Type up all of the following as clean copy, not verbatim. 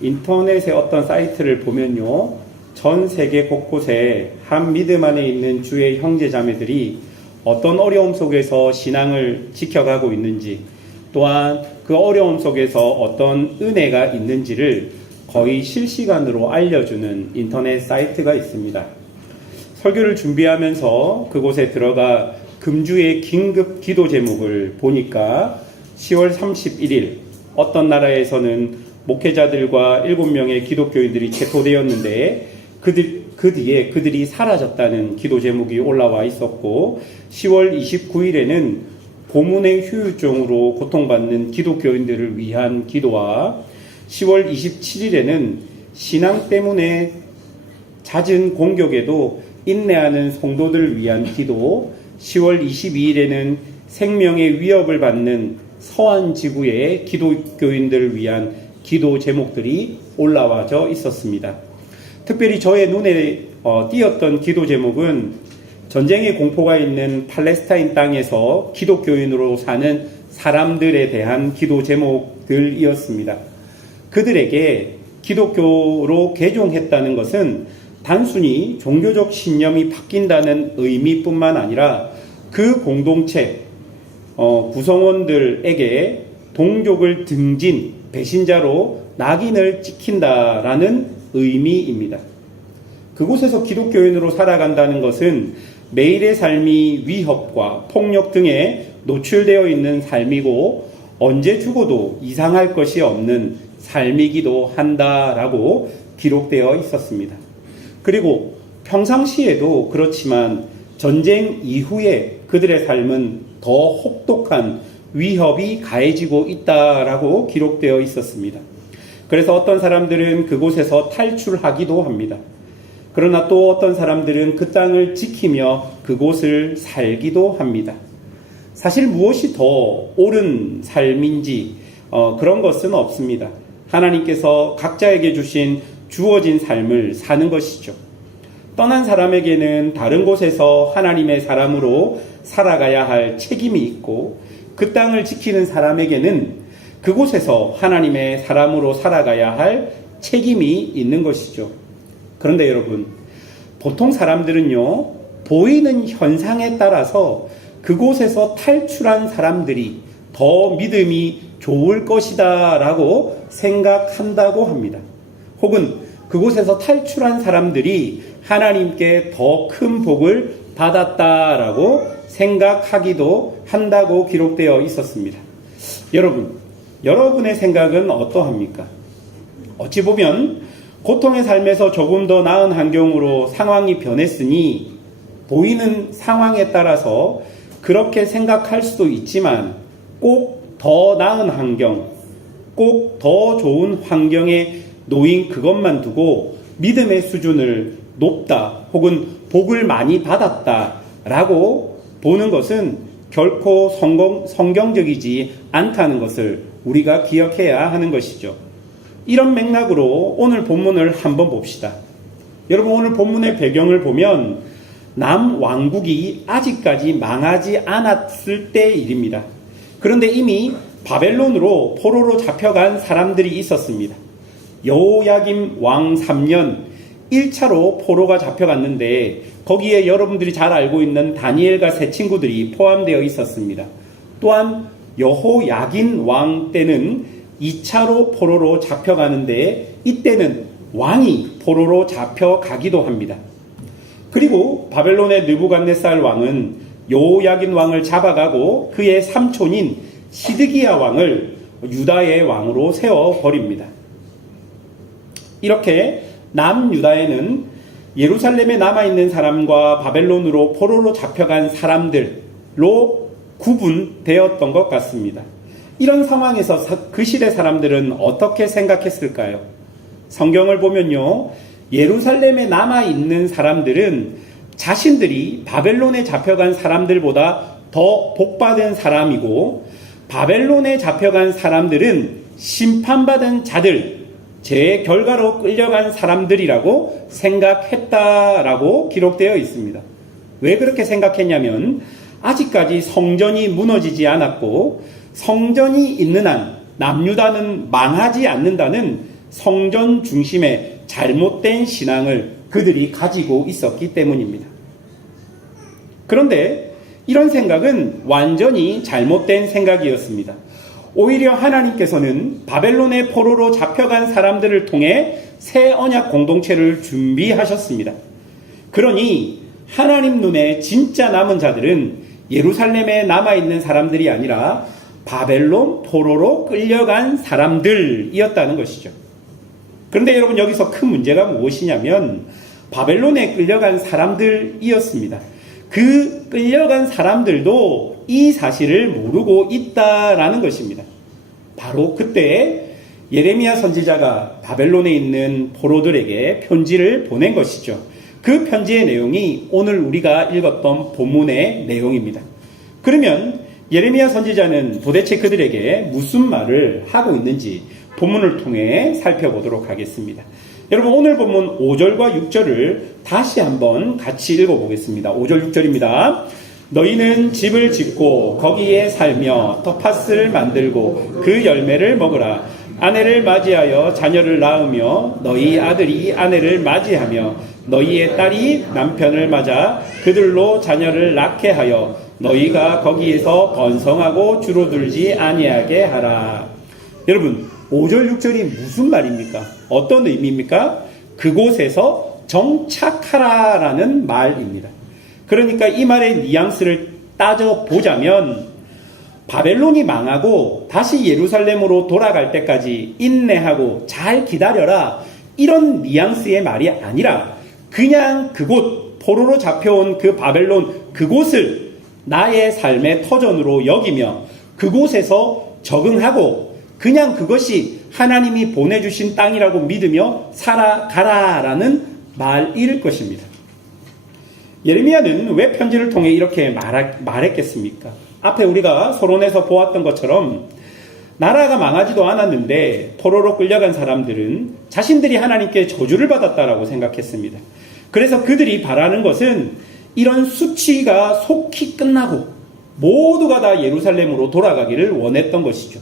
인터넷의 어떤 사이트를 보면요, 전 세계 곳곳에 한 믿음 안에 있는 주의 형제 자매들이 어떤 어려움 속에서 신앙을 지켜가고 있는지, 또한 그 어려움 속에서 어떤 은혜가 있는지를 거의 실시간으로 알려주는 인터넷 사이트가 있습니다. 설교를 준비하면서 그곳에 들어가 금주의 긴급 기도 제목을 보니까 10월 31일 어떤 나라에서는 목회자들과 7명의 기독교인들이 체포되었는데 그 뒤에 그들이 사라졌다는 기도 제목이 올라와 있었고, 10월 29일에는 고문의 후유증으로 고통받는 기독교인들을 위한 기도와 10월 27일에는 신앙 때문에 잦은 공격에도 인내하는 성도들을 위한 기도, 10월 22일에는 생명의 위협을 받는 서한 지구의 기독교인들을 위한 기도 제목들이 올라와져 있었습니다. 특별히 저의 눈에 띄었던 기도 제목은 전쟁의 공포가 있는 팔레스타인 땅에서 기독교인으로 사는 사람들에 대한 기도 제목들이었습니다. 그들에게 기독교로 개종했다는 것은 단순히 종교적 신념이 바뀐다는 의미뿐만 아니라 그 공동체 구성원들에게 동족을 등진 배신자로 낙인을 찍힌다라는 의미입니다. 그곳에서 기독교인으로 살아간다는 것은 매일의 삶이 위협과 폭력 등에 노출되어 있는 삶이고 언제 죽어도 이상할 것이 없는 삶이기도 한다라고 기록되어 있었습니다. 그리고 평상시에도 그렇지만 전쟁 이후에 그들의 삶은 더 혹독한 위협이 가해지고 있다라고 기록되어 있었습니다. 그래서 어떤 사람들은 그곳에서 탈출하기도 합니다. 그러나 또 어떤 사람들은 그 땅을 지키며 그곳을 살기도 합니다. 사실 무엇이 더 옳은 삶인지 그런 것은 없습니다. 하나님께서 각자에게 주신 주어진 삶을 사는 것이죠. 떠난 사람에게는 다른 곳에서 하나님의 사람으로 살아가야 할 책임이 있고, 그 땅을 지키는 사람에게는 그곳에서 하나님의 사람으로 살아가야 할 책임이 있는 것이죠. 그런데 여러분, 보통 사람들은요, 보이는 현상에 따라서 그곳에서 탈출한 사람들이 더 믿음이 좋을 것이다 라고 생각한다고 합니다. 혹은 그곳에서 탈출한 사람들이 하나님께 더 큰 복을 받았다라고 생각하기도 한다고 기록되어 있었습니다. 여러분의 생각은 어떠합니까? 어찌 보면 고통의 삶에서 조금 더 나은 환경으로 상황이 변했으니 보이는 상황에 따라서 그렇게 생각할 수도 있지만, 꼭 더 나은 환경, 꼭 더 좋은 환경에 놓인 그것만 두고 믿음의 수준을 높다 혹은 복을 많이 받았다라고 보는 것은 결코 성경적이지 않다는 것을 우리가 기억해야 하는 것이죠. 이런 맥락으로 오늘 본문을 한번 봅시다. 여러분, 오늘 본문의 배경을 보면 남왕국이 아직까지 망하지 않았을 때 일입니다. 그런데 이미 바벨론으로 포로로 잡혀간 사람들이 있었습니다. 여호야김 왕 3년 1차로 포로가 잡혀갔는데 거기에 여러분들이 잘 알고 있는 다니엘과 세 친구들이 포함되어 있었습니다. 또한 여호야긴 왕 때는 2차로 포로로 잡혀가는데 이때는 왕이 포로로 잡혀가기도 합니다. 그리고 바벨론의 느부갓네살 왕은 여호야긴 왕을 잡아가고 그의 삼촌인 시드기야 왕을 유다의 왕으로 세워버립니다. 이렇게 남유다에는 예루살렘에 남아있는 사람과 바벨론으로 포로로 잡혀간 사람들로 구분되었던 것 같습니다. 이런 상황에서 그 시대 사람들은 어떻게 생각했을까요? 성경을 보면요, 예루살렘에 남아있는 사람들은 자신들이 바벨론에 잡혀간 사람들보다 더 복받은 사람이고, 바벨론에 잡혀간 사람들은 심판받은 자들, 죄의 결과로 끌려간 사람들이라고 생각했다라고 기록되어 있습니다. 왜 그렇게 생각했냐면 아직까지 성전이 무너지지 않았고 성전이 있는 한 남유다는 망하지 않는다는 성전 중심의 잘못된 신앙을 그들이 가지고 있었기 때문입니다. 그런데 이런 생각은 완전히 잘못된 생각이었습니다. 오히려 하나님께서는 바벨론의 포로로 잡혀간 사람들을 통해 새 언약 공동체를 준비하셨습니다. 그러니 하나님 눈에 진짜 남은 자들은 예루살렘에 남아있는 사람들이 아니라 바벨론 포로로 끌려간 사람들이었다는 것이죠. 그런데 여러분, 여기서 큰 문제가 무엇이냐면 바벨론에 끌려간 사람들이었습니다. 그 끌려간 사람들도 이 사실을 모르고 있다라는 것입니다. 바로 그때 예레미야 선지자가 바벨론에 있는 포로들에게 편지를 보낸 것이죠. 그 편지의 내용이 오늘 우리가 읽었던 본문의 내용입니다. 그러면 예레미야 선지자는 도대체 그들에게 무슨 말을 하고 있는지 본문을 통해 살펴보도록 하겠습니다. 여러분, 오늘 본문 5절과 6절을 다시 한번 같이 읽어보겠습니다. 5절 6절입니다. 너희는 집을 짓고 거기에 살며 텃밭을 만들고 그 열매를 먹으라. 아내를 맞이하여 자녀를 낳으며 너희 아들이 아내를 맞이하며 너희의 딸이 남편을 맞아 그들로 자녀를 낳게 하여 너희가 거기에서 번성하고 줄어들지 아니하게 하라. 여러분, 5절 6절이 무슨 말입니까? 어떤 의미입니까? 그곳에서 정착하라라는 말입니다. 그러니까 이 말의 뉘앙스를 따져보자면 바벨론이 망하고 다시 예루살렘으로 돌아갈 때까지 인내하고 잘 기다려라, 이런 뉘앙스의 말이 아니라 그냥 그곳, 포로로 잡혀온 그 바벨론 그곳을 나의 삶의 터전으로 여기며 그곳에서 적응하고 그냥 그것이 하나님이 보내주신 땅이라고 믿으며 살아가라라는 말일 것입니다. 예레미야는 왜 편지를 통해 이렇게 말했겠습니까? 앞에 우리가 서론에서 보았던 것처럼 나라가 망하지도 않았는데 포로로 끌려간 사람들은 자신들이 하나님께 저주를 받았다라고 생각했습니다. 그래서 그들이 바라는 것은 이런 수치가 속히 끝나고 모두가 다 예루살렘으로 돌아가기를 원했던 것이죠.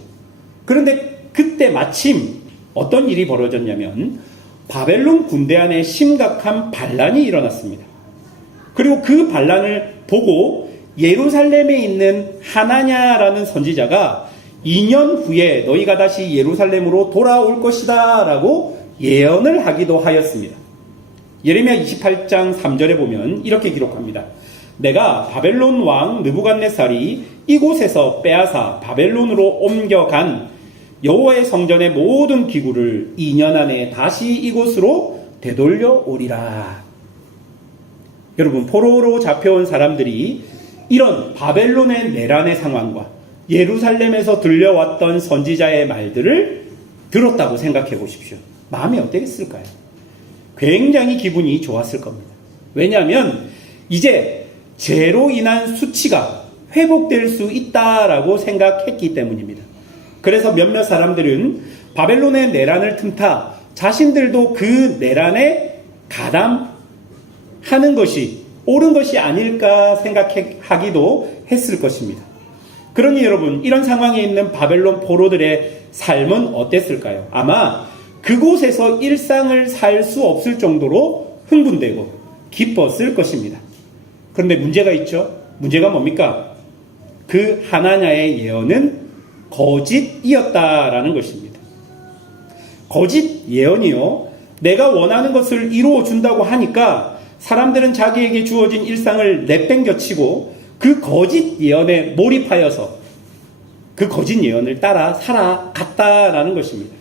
그런데 그때 마침 어떤 일이 벌어졌냐면 바벨론 군대 안에 심각한 반란이 일어났습니다. 그리고 그 반란을 보고 예루살렘에 있는 하나냐라는 선지자가 2년 후에 너희가 다시 예루살렘으로 돌아올 것이다 라고 예언을 하기도 하였습니다. 예레미야 28장 3절에 보면 이렇게 기록합니다. 내가 바벨론 왕 느부갓네살이 이곳에서 빼앗아 바벨론으로 옮겨간 여호와의 성전의 모든 기구를 2년 안에 다시 이곳으로 되돌려 오리라. 여러분, 포로로 잡혀온 사람들이 이런 바벨론의 내란의 상황과 예루살렘에서 들려왔던 선지자의 말들을 들었다고 생각해 보십시오. 마음이 어땠을까요? 굉장히 기분이 좋았을 겁니다. 왜냐하면 이제 죄로 인한 수치가 회복될 수 있다라고 생각했기 때문입니다. 그래서 몇몇 사람들은 바벨론의 내란을 틈타 자신들도 그 내란에 가담하는 것이 옳은 것이 아닐까 생각하기도 했을 것입니다. 그러니 여러분, 이런 상황에 있는 바벨론 포로들의 삶은 어땠을까요? 아마 그곳에서 일상을 살 수 없을 정도로 흥분되고 기뻤을 것입니다. 그런데 문제가 있죠. 문제가 뭡니까? 그 하나냐의 예언은 거짓이었다라는 것입니다. 거짓 예언이요, 내가 원하는 것을 이루어 준다고 하니까 사람들은 자기에게 주어진 일상을 내팽겨치고 그 거짓 예언에 몰입하여서 그 거짓 예언을 따라 살아갔다라는 것입니다.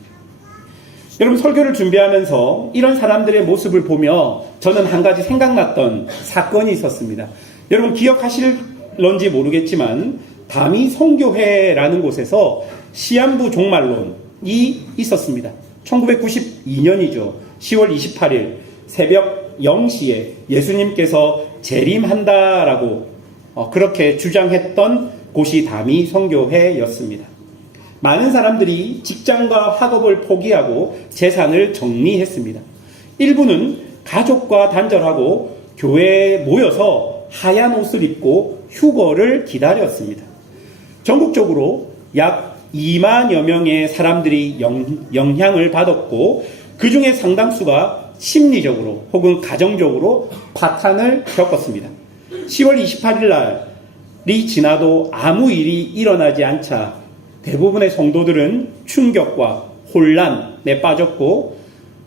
여러분, 설교를 준비하면서 이런 사람들의 모습을 보며 저는 한 가지 생각났던 사건이 있었습니다. 여러분, 기억하실런지 모르겠지만 다미 선교회라는 곳에서 시한부 종말론이 있었습니다. 1992년이죠. 10월 28일 새벽 0시에 예수님께서 재림한다라고 그렇게 주장했던 곳이 다미 선교회였습니다. 많은 사람들이 직장과 학업을 포기하고 재산을 정리했습니다. 일부는 가족과 단절하고 교회에 모여서 하얀 옷을 입고 휴거를 기다렸습니다. 전국적으로 약 2만여 명의 사람들이 영향을 받았고 그 중에 상당수가 심리적으로 혹은 가정적으로 파탄을 겪었습니다. 10월 28일 날이 지나도 아무 일이 일어나지 않자 대부분의 성도들은 충격과 혼란에 빠졌고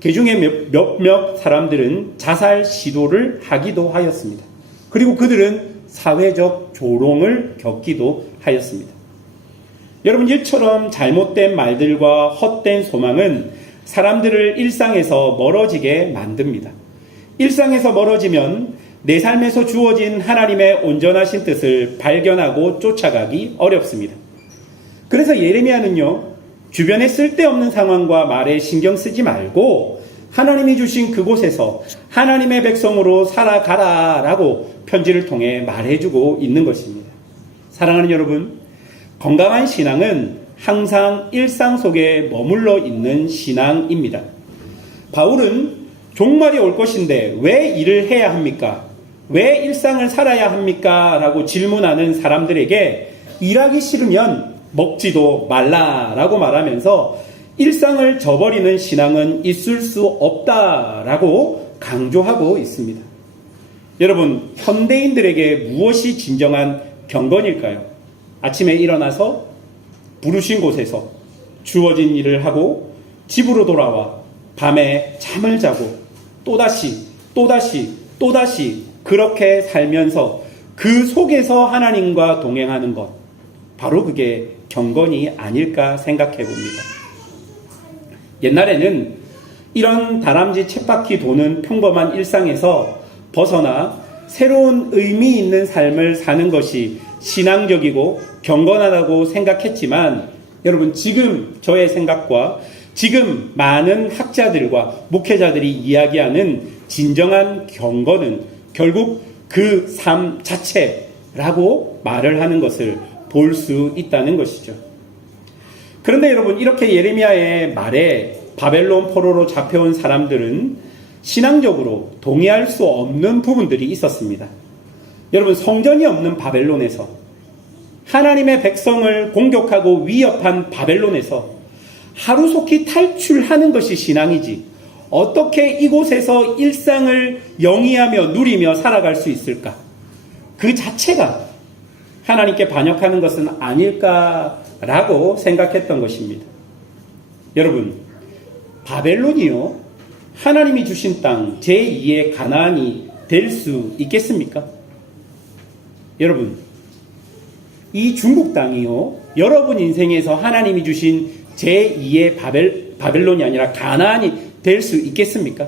그 중에 몇몇 사람들은 자살 시도를 하기도 하였습니다. 그리고 그들은 사회적 조롱을 겪기도 하였습니다. 여러분, 이처럼 잘못된 말들과 헛된 소망은 사람들을 일상에서 멀어지게 만듭니다. 일상에서 멀어지면 내 삶에서 주어진 하나님의 온전하신 뜻을 발견하고 쫓아가기 어렵습니다. 그래서 예레미야는요, 주변에 쓸데없는 상황과 말에 신경 쓰지 말고 하나님이 주신 그곳에서 하나님의 백성으로 살아가라라고 편지를 통해 말해주고 있는 것입니다. 사랑하는 여러분, 건강한 신앙은 항상 일상 속에 머물러 있는 신앙입니다. 바울은 종말이 올 것인데 왜 일을 해야 합니까? 왜 일상을 살아야 합니까? 라고 질문하는 사람들에게 일하기 싫으면 먹지도 말라라고 말하면서 일상을 저버리는 신앙은 있을 수 없다라고 강조하고 있습니다. 여러분, 현대인들에게 무엇이 진정한 경건일까요? 아침에 일어나서 부르신 곳에서 주어진 일을 하고 집으로 돌아와 밤에 잠을 자고 또다시 그렇게 살면서 그 속에서 하나님과 동행하는 것, 바로 그게 경건이 아닐까 생각해 봅니다. 옛날에는 이런 다람쥐 쳇바퀴 도는 평범한 일상에서 벗어나 새로운 의미 있는 삶을 사는 것이 신앙적이고 경건하다고 생각했지만, 여러분, 지금 저의 생각과 지금 많은 학자들과 목회자들이 이야기하는 진정한 경건은 결국 그 삶 자체라고 말을 하는 것을 볼 수 있다는 것이죠. 그런데 여러분, 이렇게 예레미야의 말에 바벨론 포로로 잡혀온 사람들은 신앙적으로 동의할 수 없는 부분들이 있었습니다. 여러분, 성전이 없는 바벨론에서, 하나님의 백성을 공격하고 위협한 바벨론에서 하루속히 탈출하는 것이 신앙이지, 어떻게 이곳에서 일상을 영위하며 누리며 살아갈 수 있을까? 그 자체가 하나님께 반역하는 것은 아닐까라고 생각했던 것입니다. 여러분, 바벨론이요, 하나님이 주신 땅 제2의 가나안이 될 수 있겠습니까? 여러분, 이 중국 땅이요, 여러분 인생에서 하나님이 주신 제2의 바벨론이 아니라 가나안이 될 수 있겠습니까?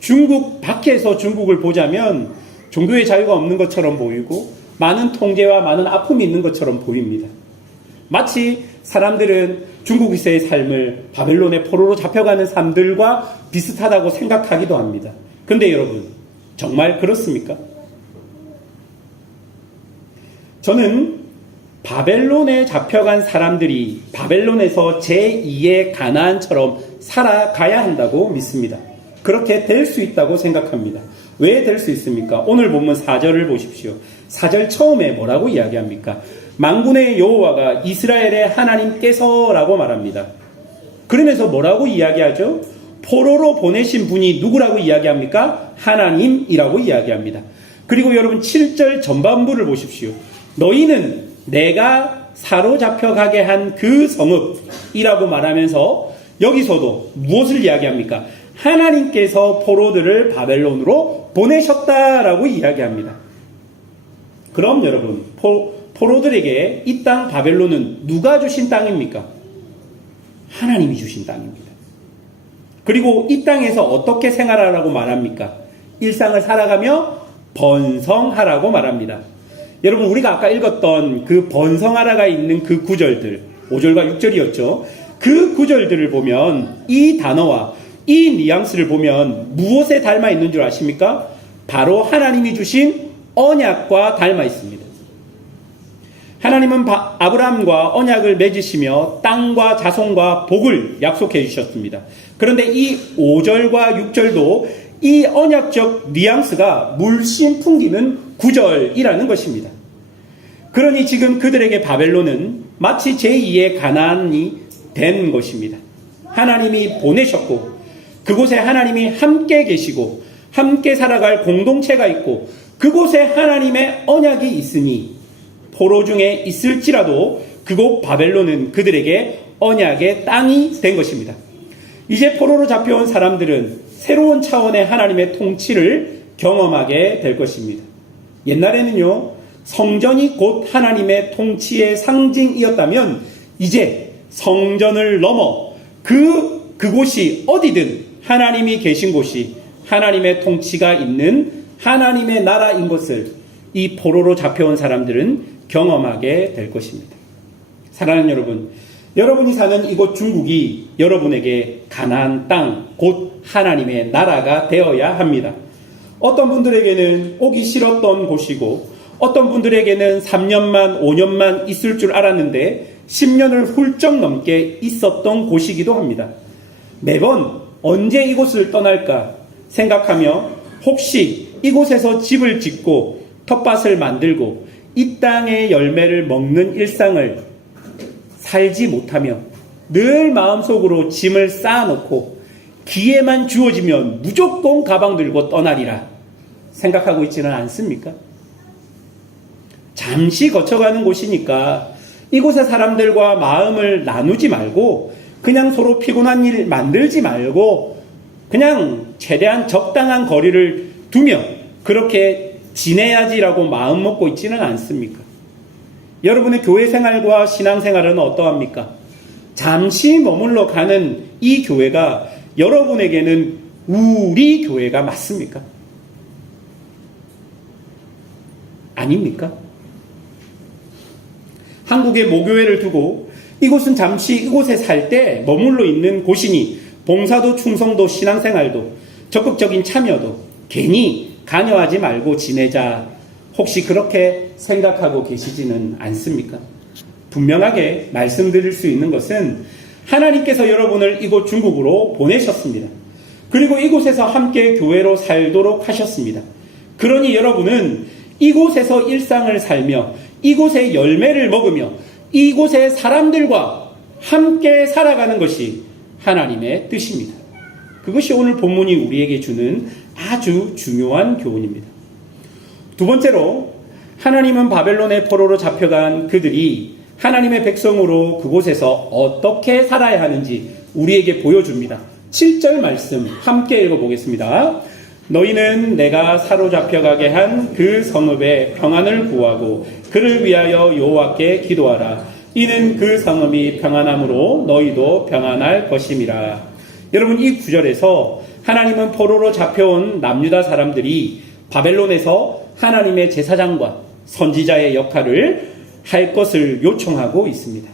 중국 밖에서 중국을 보자면 종교의 자유가 없는 것처럼 보이고 많은 통제와 많은 아픔이 있는 것처럼 보입니다. 마치 사람들은 중국에서의 삶을 바벨론의 포로로 잡혀가는 삶들과 비슷하다고 생각하기도 합니다. 그런데 여러분, 정말 그렇습니까? 저는 바벨론에 잡혀간 사람들이 바벨론에서 제2의 가나안처럼 살아가야 한다고 믿습니다. 그렇게 될 수 있다고 생각합니다. 왜 될 수 있습니까? 오늘 본문 4절을 보십시오. 4절 처음에 뭐라고 이야기합니까? 만군의 여호와가 이스라엘의 하나님께서라고 말합니다. 그러면서 뭐라고 이야기하죠? 포로로 보내신 분이 누구라고 이야기합니까? 하나님이라고 이야기합니다. 그리고 여러분 7절 전반부를 보십시오. 너희는 내가 사로잡혀가게 한 그 성읍이라고 말하면서 여기서도 무엇을 이야기합니까? 하나님께서 포로들을 바벨론으로 보내셨다라고 이야기합니다. 그럼 여러분, 포로들에게 이 땅 바벨론은 누가 주신 땅입니까? 하나님이 주신 땅입니다. 그리고 이 땅에서 어떻게 생활하라고 말합니까? 일상을 살아가며 번성하라고 말합니다. 여러분, 우리가 아까 읽었던 그 번성하라가 있는 그 구절들, 5절과 6절이었죠. 그 구절들을 보면 이 단어와 이 뉘앙스를 보면 무엇에 닮아 있는 줄 아십니까? 바로 하나님이 주신 언약과 닮아 있습니다. 하나님은 아브라함과 언약을 맺으시며 땅과 자손과 복을 약속해 주셨습니다. 그런데 이 5절과 6절도 이 언약적 뉘앙스가 물씬 풍기는 구절이라는 것입니다. 그러니 지금 그들에게 바벨론은 마치 제2의 가나안이 된 것입니다. 하나님이 보내셨고 그곳에 하나님이 함께 계시고 함께 살아갈 공동체가 있고 그곳에 하나님의 언약이 있으니 포로 중에 있을지라도 그곳 바벨론은 그들에게 언약의 땅이 된 것입니다. 이제 포로로 잡혀온 사람들은 새로운 차원의 하나님의 통치를 경험하게 될 것입니다. 옛날에는요, 성전이 곧 하나님의 통치의 상징이었다면 이제 성전을 넘어 그곳이 어디든 하나님이 계신 곳이 하나님의 통치가 있는 하나님의 나라인 것을 이 포로로 잡혀온 사람들은 경험하게 될 것입니다. 사랑하는 여러분, 여러분이 사는 이곳 중국이 여러분에게 가나안 땅, 곧 하나님의 나라가 되어야 합니다. 어떤 분들에게는 오기 싫었던 곳이고 어떤 분들에게는 3년만 5년만 있을 줄 알았는데 10년을 훌쩍 넘게 있었던 곳이기도 합니다. 매번 언제 이곳을 떠날까 생각하며 혹시 이곳에서 집을 짓고 텃밭을 만들고 이 땅의 열매를 먹는 일상을 살지 못하며 늘 마음속으로 짐을 쌓아놓고 기회만 주어지면 무조건 가방 들고 떠나리라 생각하고 있지는 않습니까? 잠시 거쳐가는 곳이니까 이곳의 사람들과 마음을 나누지 말고 그냥 서로 피곤한 일 만들지 말고 그냥 최대한 적당한 거리를 두며 그렇게 지내야지라고 마음 먹고 있지는 않습니까? 여러분의 교회 생활과 신앙 생활은 어떠합니까? 잠시 머물러 가는 이 교회가 여러분에게는 우리 교회가 맞습니까? 아닙니까? 한국의 모교회를 두고 이곳은 잠시 이곳에 살 때 머물러 있는 곳이니 봉사도 충성도 신앙생활도 적극적인 참여도 괜히 관여하지 말고 지내자 혹시 그렇게 생각하고 계시지는 않습니까? 분명하게 말씀드릴 수 있는 것은 하나님께서 여러분을 이곳 중국으로 보내셨습니다. 그리고 이곳에서 함께 교회로 살도록 하셨습니다. 그러니 여러분은 이곳에서 일상을 살며 이곳의 열매를 먹으며 이곳의 사람들과 함께 살아가는 것이 하나님의 뜻입니다. 그것이 오늘 본문이 우리에게 주는 아주 중요한 교훈입니다. 두 번째로 하나님은 바벨론의 포로로 잡혀간 그들이 하나님의 백성으로 그곳에서 어떻게 살아야 하는지 우리에게 보여줍니다. 7절 말씀 함께 읽어보겠습니다. 너희는 내가 사로잡혀가게 한 그 성읍의 평안을 구하고 그를 위하여 여호와께 기도하라. 이는 그 성읍이 평안함으로 너희도 평안할 것임이라. 여러분, 이 구절에서 하나님은 포로로 잡혀온 남유다 사람들이 바벨론에서 하나님의 제사장과 선지자의 역할을 할 것을 요청하고 있습니다.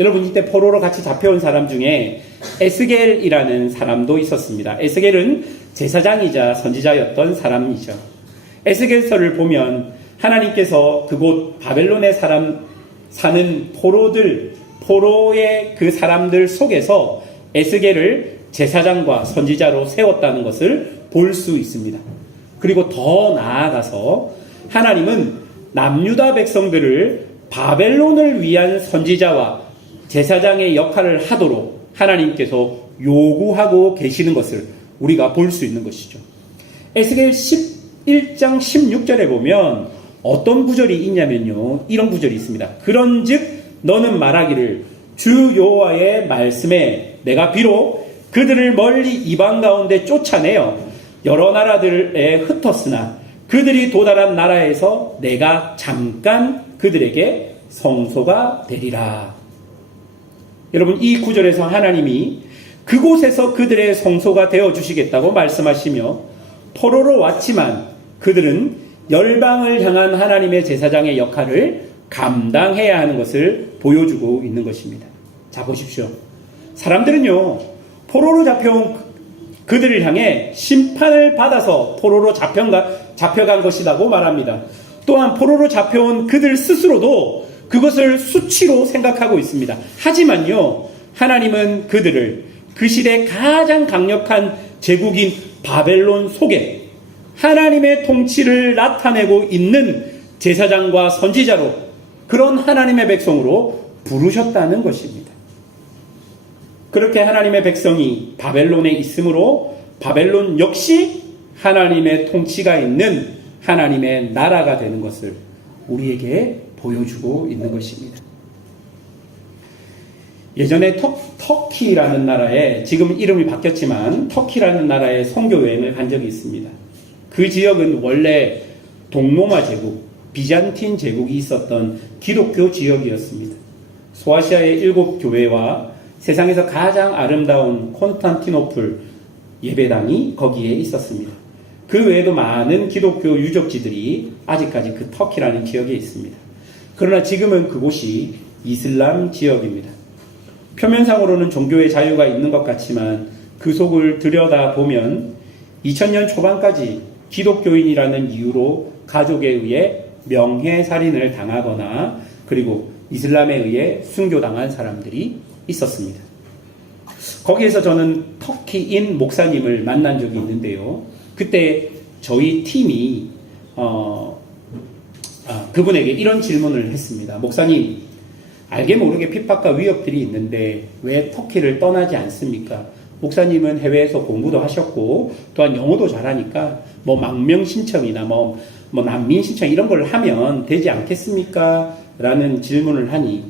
여러분, 이때 포로로 같이 잡혀온 사람 중에 에스겔이라는 사람도 있었습니다. 에스겔은 제사장이자 선지자였던 사람이죠. 에스겔서를 보면 하나님께서 그곳 바벨론에 사는 포로의 그 사람들 속에서 에스겔을 제사장과 선지자로 세웠다는 것을 볼 수 있습니다. 그리고 더 나아가서 하나님은 남유다 백성들을 바벨론을 위한 선지자와 제사장의 역할을 하도록 하나님께서 요구하고 계시는 것을 우리가 볼 수 있는 것이죠. 에스겔 11장 16절에 보면 어떤 구절이 있냐면요, 이런 구절이 있습니다. 그런즉 너는 말하기를 주 여호와의 말씀에 내가 비록 그들을 멀리 이방 가운데 쫓아내어 여러 나라들에 흩었으나 그들이 도달한 나라에서 내가 잠깐 그들에게 성소가 되리라. 여러분, 이 구절에서 하나님이 그곳에서 그들의 성소가 되어주시겠다고 말씀하시며 포로로 왔지만 그들은 열방을 향한 하나님의 제사장의 역할을 감당해야 하는 것을 보여주고 있는 것입니다. 자, 보십시오. 사람들은요, 포로로 잡혀온 그들을 향해 심판을 받아서 포로로 잡혀간 것이라고 말합니다. 또한 포로로 잡혀온 그들 스스로도 그것을 수치로 생각하고 있습니다. 하지만요, 하나님은 그들을 그 시대 가장 강력한 제국인 바벨론 속에 하나님의 통치를 나타내고 있는 제사장과 선지자로 그런 하나님의 백성으로 부르셨다는 것입니다. 그렇게 하나님의 백성이 바벨론에 있으므로 바벨론 역시 하나님의 통치가 있는 하나님의 나라가 되는 것을 우리에게 보여주고 있는 것입니다. 예전에 터키라는 나라에, 지금 이름이 바뀌었지만 터키라는 나라에 선교 여행을 간 적이 있습니다. 그 지역은 원래 동로마 제국, 비잔틴 제국이 있었던 기독교 지역이었습니다. 소아시아의 7교회와 세상에서 가장 아름다운 콘스탄티노플 예배당이 거기에 있었습니다. 그 외에도 많은 기독교 유적지들이 아직까지 그 터키라는 지역에 있습니다. 그러나 지금은 그곳이 이슬람 지역입니다. 표면상으로는 종교의 자유가 있는 것 같지만 그 속을 들여다보면 2000년 초반까지 기독교인이라는 이유로 가족에 의해 명예살인을 당하거나 그리고 이슬람에 의해 순교당한 사람들이 있었습니다. 거기에서 저는 터키인 목사님을 만난 적이 있는데요. 그때 저희 팀이 그분에게 이런 질문을 했습니다. 목사님, 알게 모르게 핍박과 위협들이 있는데 왜 터키를 떠나지 않습니까? 목사님은 해외에서 공부도 하셨고 또한 영어도 잘하니까 뭐 망명 신청이나 뭐 난민 신청 이런 걸 하면 되지 않겠습니까? 라는 질문을 하니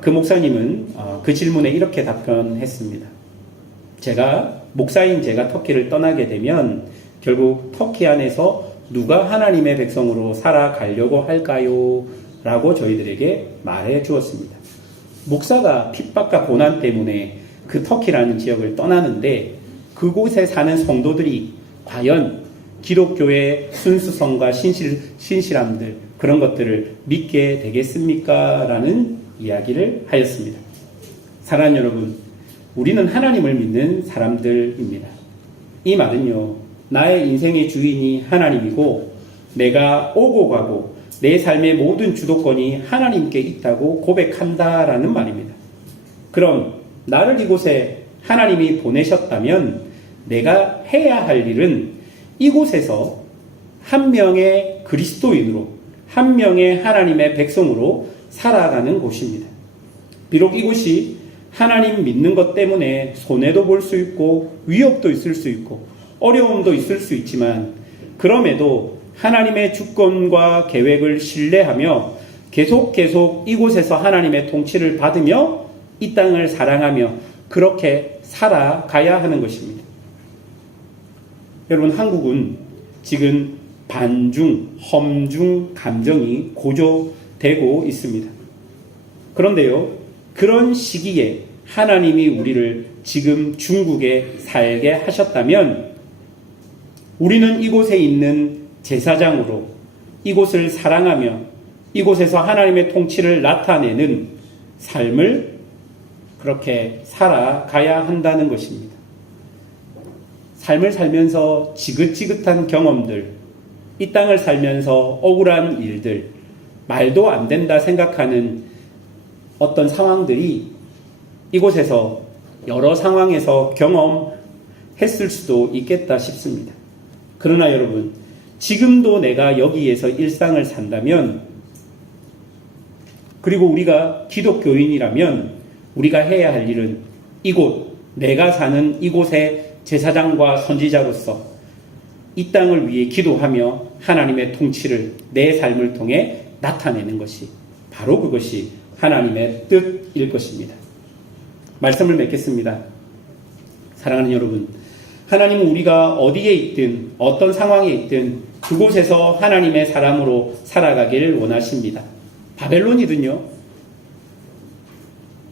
그 목사님은 그 질문에 이렇게 답변했습니다. 목사인 제가 터키를 떠나게 되면 결국 터키 안에서 누가 하나님의 백성으로 살아가려고 할까요? 라고 저희들에게 말해 주었습니다. 목사가 핍박과 고난 때문에 그 터키라는 지역을 떠나는데 그곳에 사는 성도들이 과연 기독교의 순수성과 신실함들 그런 것들을 믿게 되겠습니까? 라는 이야기를 하였습니다. 사랑하는 여러분, 우리는 하나님을 믿는 사람들입니다. 이 말은요, 나의 인생의 주인이 하나님이고 내가 오고 가고 내 삶의 모든 주도권이 하나님께 있다고 고백한다라는 말입니다. 그럼 나를 이곳에 하나님이 보내셨다면 내가 해야 할 일은 이곳에서 한 명의 그리스도인으로, 한 명의 하나님의 백성으로 살아가는 곳입니다. 비록 이곳이 하나님 믿는 것 때문에 손해도 볼 수 있고 위협도 있을 수 있고 어려움도 있을 수 있지만 그럼에도 하나님의 주권과 계획을 신뢰하며 계속 이곳에서 하나님의 통치를 받으며 이 땅을 사랑하며 그렇게 살아가야 하는 것입니다. 여러분, 한국은 지금 반중, 험중 감정이 고조되고 있습니다. 그런데요, 그런 시기에 하나님이 우리를 지금 중국에 살게 하셨다면 우리는 이곳에 있는 제사장으로 이곳을 사랑하며 이곳에서 하나님의 통치를 나타내는 삶을 그렇게 살아가야 한다는 것입니다. 삶을 살면서 지긋지긋한 경험들, 이 땅을 살면서 억울한 일들, 말도 안 된다 생각하는 어떤 상황들이 이곳에서 여러 상황에서 경험했을 수도 있겠다 싶습니다. 그러나 여러분, 지금도 내가 여기에서 일상을 산다면, 그리고 우리가 기독교인이라면 우리가 해야 할 일은 이곳, 내가 사는 이곳의 제사장과 선지자로서 이 땅을 위해 기도하며 하나님의 통치를 내 삶을 통해 나타내는 것이 바로 그것이 하나님의 뜻일 것입니다. 말씀을 맺겠습니다. 사랑하는 여러분, 하나님은 우리가 어디에 있든 어떤 상황에 있든 그곳에서 하나님의 사람으로 살아가기를 원하십니다. 바벨론이든요,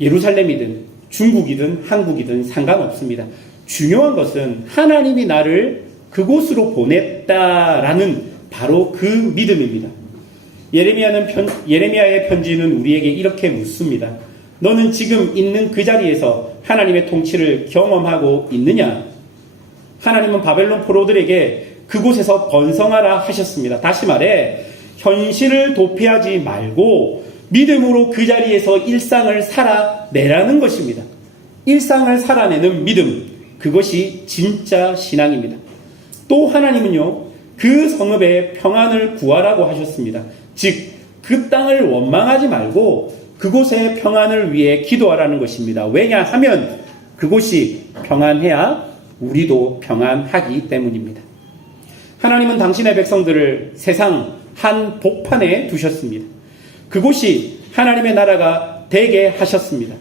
예루살렘이든 중국이든 한국이든 상관없습니다. 중요한 것은 하나님이 나를 그곳으로 보냈다라는 바로 그 믿음입니다. 예레미야의 편지는 우리에게 이렇게 묻습니다. 너는 지금 있는 그 자리에서 하나님의 통치를 경험하고 있느냐? 하나님은 바벨론 포로들에게 그곳에서 번성하라 하셨습니다. 다시 말해 현실을 도피하지 말고 믿음으로 그 자리에서 일상을 살아내라는 것입니다. 일상을 살아내는 믿음, 그것이 진짜 신앙입니다. 또 하나님은요, 그 성읍에 평안을 구하라고 하셨습니다. 즉, 그 땅을 원망하지 말고 그곳의 평안을 위해 기도하라는 것입니다. 왜냐하면 그곳이 평안해야 우리도 평안하기 때문입니다. 하나님은 당신의 백성들을 세상 한 복판에 두셨습니다. 그곳이 하나님의 나라가 되게 하셨습니다.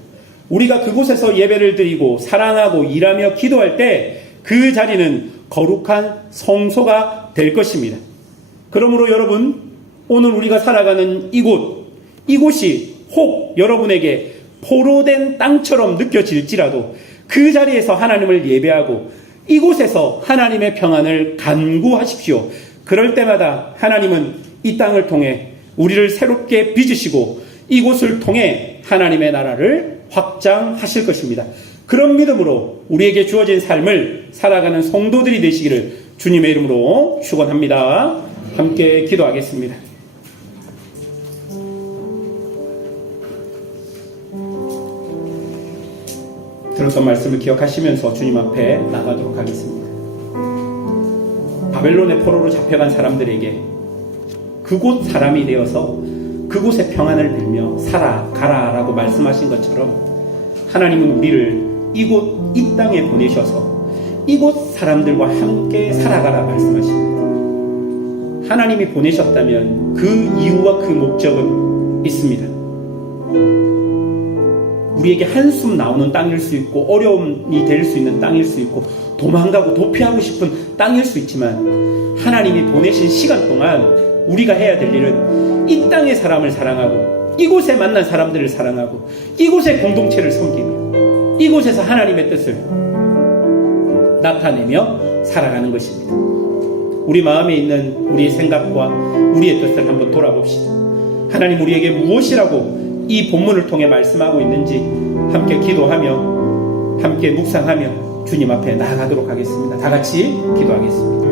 우리가 그곳에서 예배를 드리고 사랑하고 일하며 기도할 때 그 자리는 거룩한 성소가 될 것입니다. 그러므로 여러분, 오늘 우리가 살아가는 이곳이 혹 여러분에게 포로된 땅처럼 느껴질지라도 그 자리에서 하나님을 예배하고 이곳에서 하나님의 평안을 간구하십시오. 그럴 때마다 하나님은 이 땅을 통해 우리를 새롭게 빚으시고 이곳을 통해 하나님의 나라를 확장하실 것입니다. 그런 믿음으로 우리에게 주어진 삶을 살아가는 성도들이 되시기를 주님의 이름으로 축원합니다. 함께 기도하겠습니다. 들었던 말씀을 기억하시면서 주님 앞에 나가도록 하겠습니다. 바벨론의 포로로 잡혀간 사람들에게 그곳 사람이 되어서 그곳의 평안을 빌며 살아가라 라고 말씀하신 것처럼 하나님은 우리를 이 땅에 보내셔서 이곳 사람들과 함께 살아가라 말씀하십니다. 하나님이 보내셨다면 그 이유와 그 목적은 있습니다. 우리에게 한숨 나오는 땅일 수 있고 어려움이 될 수 있는 땅일 수 있고 도망가고 도피하고 싶은 땅일 수 있지만 하나님이 보내신 시간 동안 우리가 해야 될 일은 이 땅의 사람을 사랑하고 이곳에 만난 사람들을 사랑하고 이곳의 공동체를 섬기며 이곳에서 하나님의 뜻을 나타내며 살아가는 것입니다. 우리 마음에 있는 우리의 생각과 우리의 뜻을 한번 돌아봅시다. 하나님 우리에게 무엇이라고 이 본문을 통해 말씀하고 있는지 함께 기도하며 함께 묵상하며 주님 앞에 나아가도록 하겠습니다. 다 같이 기도하겠습니다.